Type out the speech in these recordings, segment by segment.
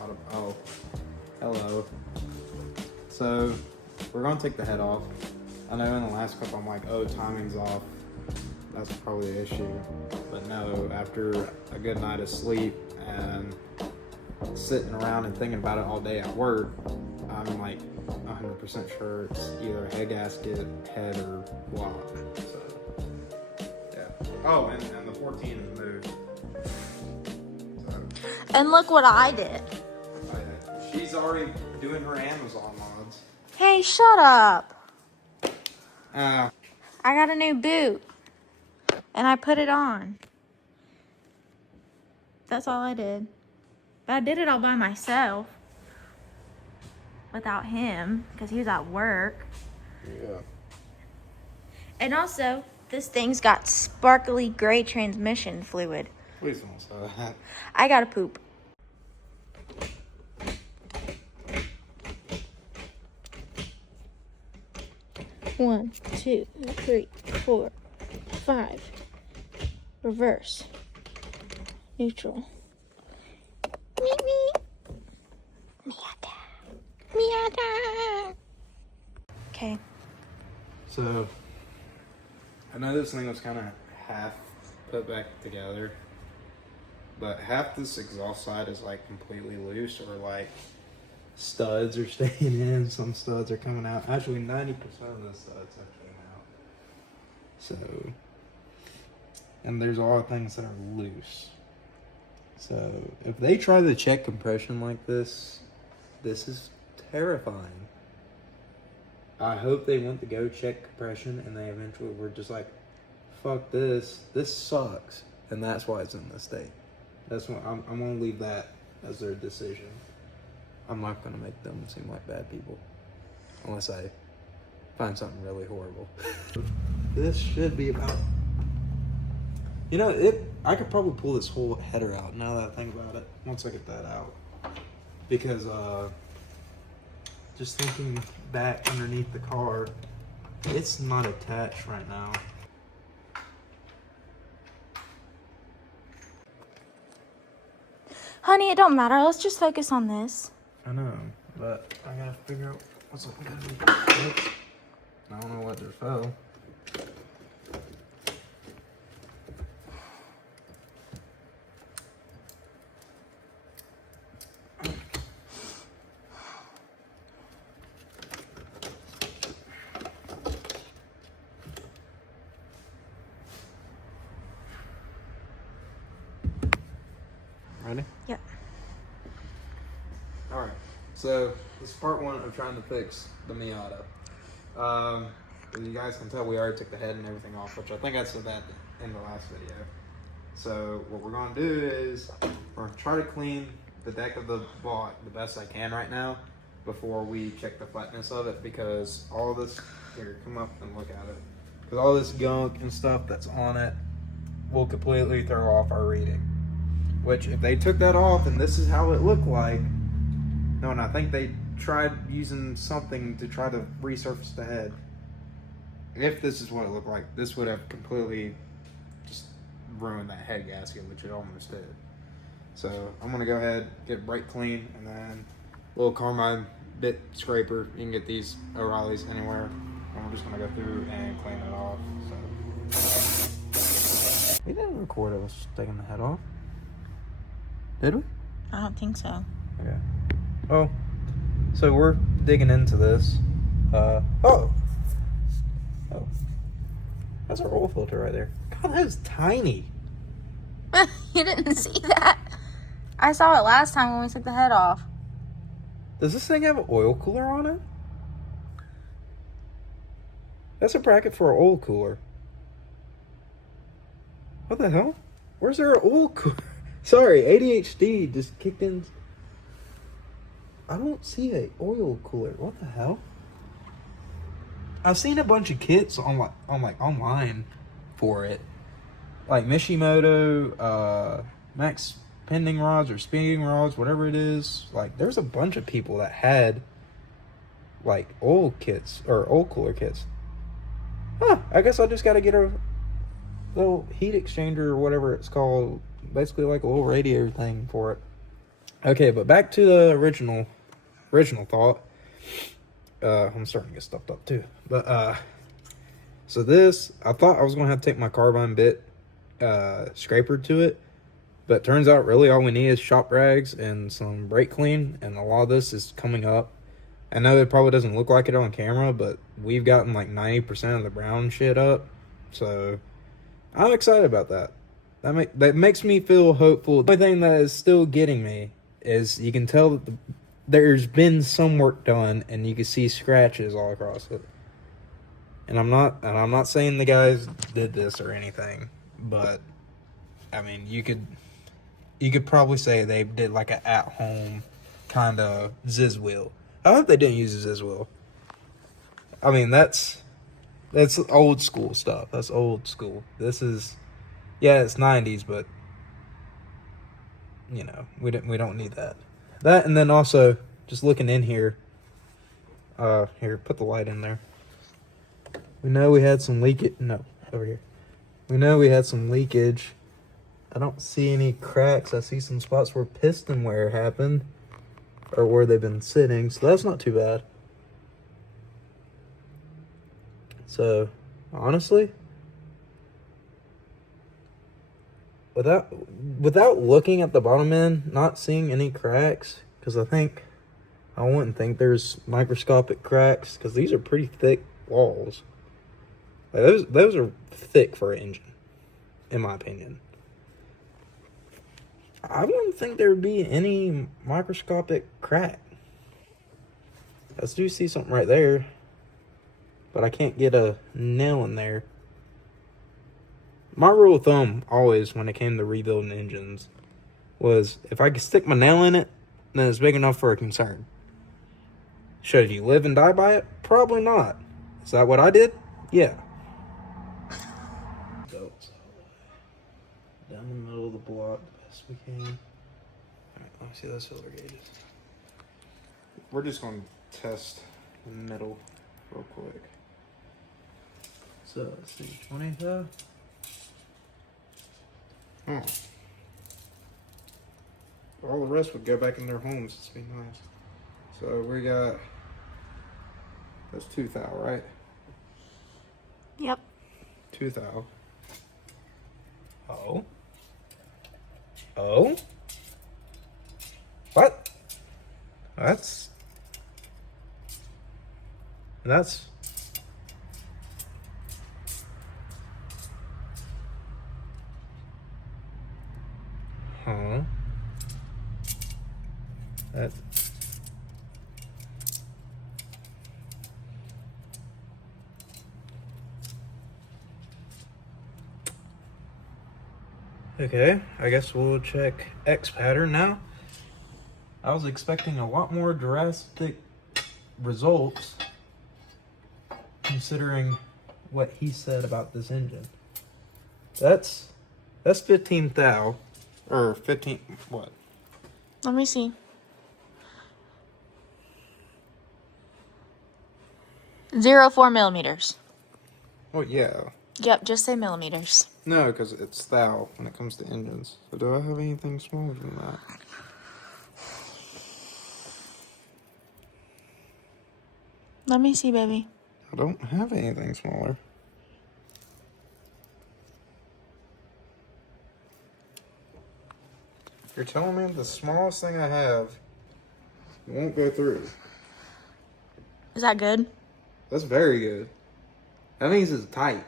Oh, hello. So, we're gonna take the head off. I know in the last clip I'm like, oh, timing's off. That's probably the issue. But no, after a good night of sleep and sitting around and thinking about it all day at work, I'm like 100% sure it's either a head gasket, head, or block. So, yeah. Oh, and the 14 is moved. So, And look what I did. she's already doing her Amazon mods. Hey, shut up. Uh, I got a new boot. And I put it on. That's all I did. But I did it all by myself. Without him. Because he was at work. yeah. And also, this thing's got sparkly gray transmission fluid. Please don't say that. I gotta poop. One, two, three, 4, 5. Reverse. Neutral. Miata. Miata. Okay. So, I know this thing was kind of half put back together, but half this exhaust side is like completely loose, or like studs are staying in, some studs are coming out. Actually, 90% of the studs are coming out. So, and there's a lot of things that are loose. So, if they try to check compression like this is terrifying. I hope they went to go check compression and they eventually were just like, fuck this sucks, and that's why it's in this state. That's what I'm gonna leave that as their decision. I'm not gonna make them seem like bad people unless I find something really horrible. This should be about, you know, I could probably pull this whole header out now that I think about it, once I get that out, because just thinking back underneath the car, it's not attached right now. Honey, it don't matter. Let's just focus on this. I know, but I gotta figure out what's up with these. I don't know what there fell. Ready? Yep. Alright, so this is part one of trying to fix the Miata. As you guys can tell, we already took the head and everything off, which I think I said that in the last video. So what we're going to do is we're going to try to clean the deck of the block the best I can right now before we check the flatness of it, because all this, here, come up and look at it, because all this gunk and stuff that's on it will completely throw off our reading. Which, if they took that off and this is how it looked like, no, and I think they tried using something to try to resurface the head. If this is what it looked like, this would have completely just ruined that head gasket, which it almost did. So I'm gonna go ahead, get brake clean, and then a little Carmine bit scraper. You can get these O'Reilly's anywhere. And we're just gonna go through and clean it off. So we didn't record us taking the head off. Did we? I don't think so. Okay. Oh, so we're digging into this. Oh, that's our oil filter right there. God, that is tiny. You didn't see that? I saw it last time when we took the head off. Does this thing have an oil cooler on it? That's a bracket for an oil cooler. What the hell? Where's there an oil cooler? Sorry, ADHD just kicked in. I don't see a oil cooler. What the hell? I've seen a bunch of kits on online for it, like Mishimoto, Max Pending Rods or Speeding Rods, whatever it is. Like, there's a bunch of people that had like oil kits or oil cooler kits. Huh? I guess I just got to get a little heat exchanger or whatever it's called. Basically like a little radiator thing for it. Okay, but back to the original thought. I'm starting to get stuffed up too. But so this, I thought I was gonna have to take my carbine bit scraper to it, but turns out really all we need is shop rags and some brake clean, and a lot of this is coming up. I know it probably doesn't look like it on camera, but we've gotten like 90% of the brown shit up, so I'm excited about that. That makes me feel hopeful. The only thing that is still getting me is you can tell that there's been some work done, and you can see scratches all across it. And I'm not saying the guys did this or anything, but I mean you could probably say they did like an at-home kind of Ziz wheel. I hope they didn't use a Ziz wheel. I mean that's old school stuff. That's old school. This is, yeah, it's 90s, but you know we don't need that. That, and then also just looking in here. Here, put the light in there. We know we had some leakage. No, over here. We know we had some leakage. I don't see any cracks. I see some spots where piston wear happened, or where they've been sitting, so that's not too bad. So, honestly, without looking at the bottom end, not seeing any cracks, because I wouldn't think there's microscopic cracks, because these are pretty thick walls. Like those are thick for an engine, in my opinion. I wouldn't think there would be any microscopic crack. I do see something right there, but I can't get a nail in there. My rule of thumb, always, when it came to rebuilding engines, was if I could stick my nail in it, then it's big enough for a concern. Should you live and die by it? Probably not. Is that what I did? Yeah. Down the middle of the block the best we can. Alright, let me see those filler gauges. We're just going to test the middle real quick. So, let's see, 25. Oh. All the rest would go back in their homes. It's be nice. So, we got, that's 2 thou, right? Yep. 2 thou. Oh. Oh? What? That's... Huh? That... Okay, I guess we'll check X pattern now. I was expecting a lot more drastic results considering what he said about this engine. That's 15 thou, or 15, what? Let me see. 0.4 millimeters. Oh, yeah. Yep, just say millimeters. No, because it's thou when it comes to engines. So do I have anything smaller than that? Let me see, baby. I don't have anything smaller. You're telling me the smallest thing I have won't go through. Is that good? That's very good. That means it's tight.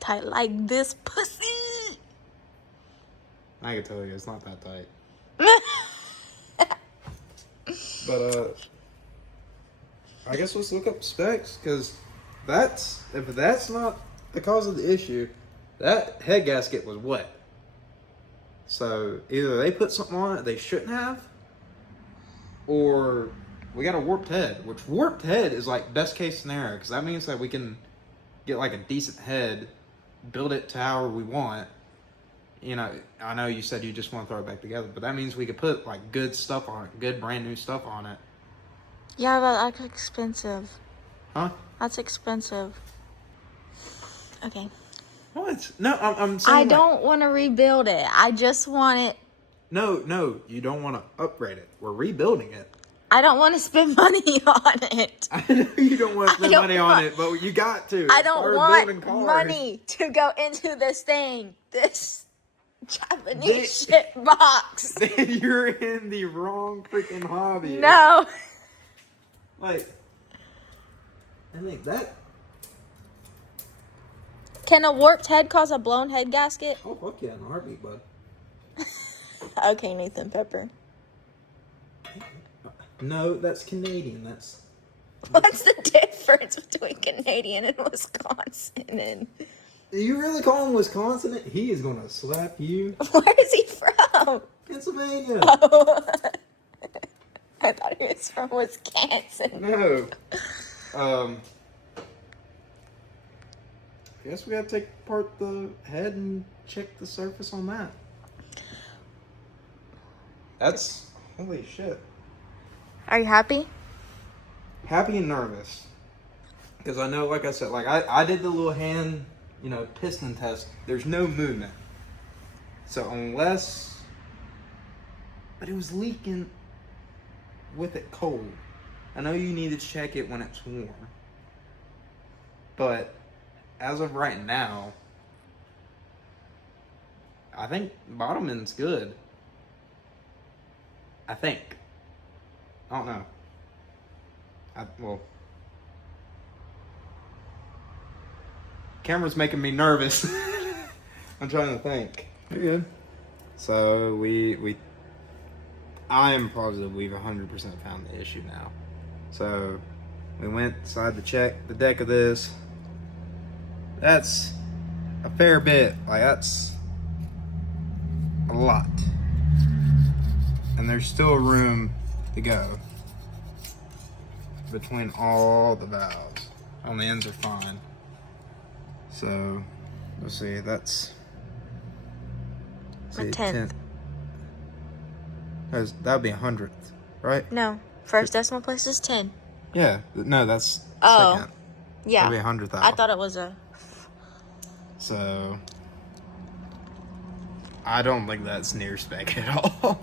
Tight like this pussy. I can tell you, it's not that tight. But, I guess let's look up specs, because if that's not the cause of the issue, that head gasket was wet. So, either they put something on it they shouldn't have, or we got a warped head, which warped head is like best case scenario, because that means that we can get like a decent head, build it to however we want. You know, I know you said you just want to throw it back together, but that means we could put like good stuff on it, good brand new stuff on it. Yeah, but that's expensive. Huh? That's expensive. Okay. What? No, I'm saying I don't want to rebuild it. I just want it No, you don't want to upgrade it. We're rebuilding it. I don't want to spend money on it. I know you don't want to spend money on want- it, but you got to. I It's part don't of want building cars. money to go into this thing. This Japanese shit box. Then you're in the wrong freaking hobby. No. Like, I think that. Can a warped head cause a blown head gasket? Oh, fuck yeah, in a heartbeat, bud. Okay, Nathan Pepper. No, that's Canadian. That's. What's the difference between Canadian and Wisconsin? You really call him Wisconsin? He is gonna slap you. Where is he from? Pennsylvania. Oh. I thought he was from Wisconsin. No. I guess we gotta take apart the head and check the surface on that. That's holy shit. Are you happy? Happy and nervous. Because I know, like I said, like I did the little hand, piston test. There's no movement. So unless, but it was leaking with it cold. I know you need to check it when it's warm. But as of right now, I think bottom end's good. I think. I don't know. Camera's making me nervous. I'm trying to think. You're good. So I am positive we've 100% found the issue now. So we went inside to check the deck of this. That's a fair bit. Like, that's a lot. And there's still room to go between all the valves. On the ends are fine. So, let's see, that's A tenth. That would be 100th, right? No. First decimal place is 10. Yeah, no, that's Oh. second. Yeah. That'd be 100th out. I thought it was a... So, I don't think that's near spec at all.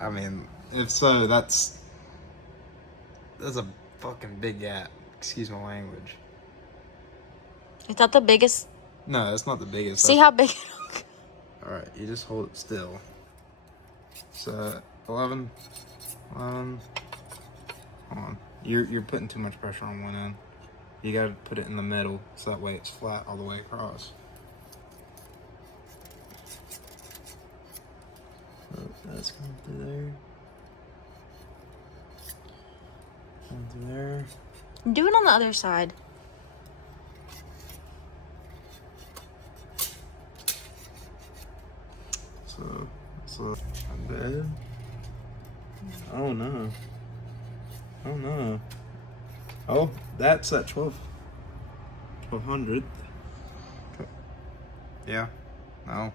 I mean, if so, that's a fucking big gap. Excuse my language. It's not the biggest... No, it's not the biggest. See how big... Alright, you just hold it still. So, 11. Hold on. You're putting too much pressure on one end. You gotta put it in the middle, so that way it's flat all the way across. So that's going through there. Going through there. Do it on the other side. So I'm dead. Oh no. Oh no. Oh, that's at 1200. Yeah. No.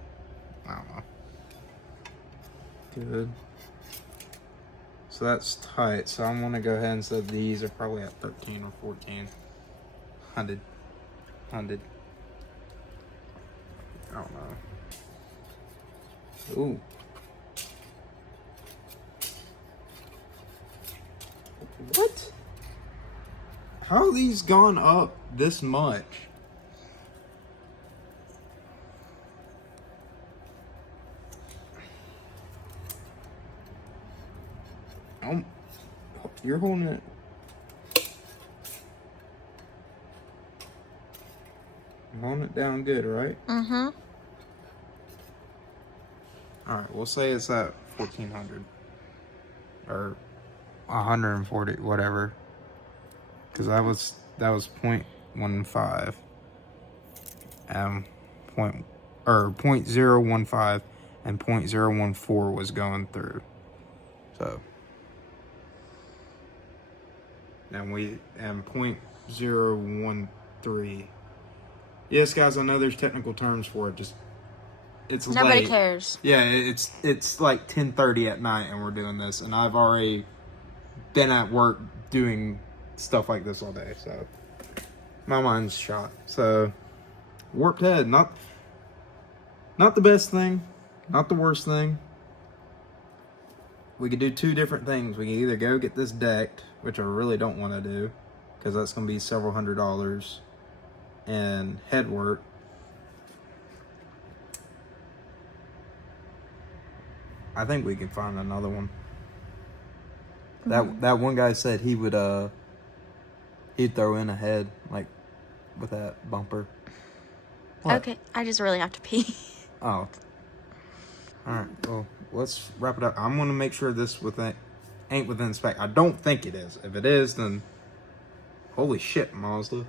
I don't know. Good. So that's tight. So I'm gonna go ahead and say these are probably at 13 or 14. 100. I don't know. Ooh. What? How are these gone up this much? You're holding it. I'm holding it down good, right? Mm-hmm. Alright, we'll say it's at 1400. Or 140, whatever. Because that was 0.15. 0.015 and 0.014 was going through. So. And 0.013. Yes, guys, I know there's technical terms for it. Just it's Nobody late. cares. Yeah, it's like 10:30 at night, and we're doing this, and I've already been at work doing stuff like this all day, so my mind's shot. So warped head, not the best thing, not the worst thing, we could do two different things. We can either go get this decked, which I really don't want to do, because that's going to be several $100s, and head work. I think we can find another one. That one guy said he would he'd throw in a head like with that bumper. What? Okay, I just really have to pee. Oh. Alright, well, let's wrap it up. I'm gonna make sure this ain't within spec. I don't think it is. If it is, then holy shit, Mazda.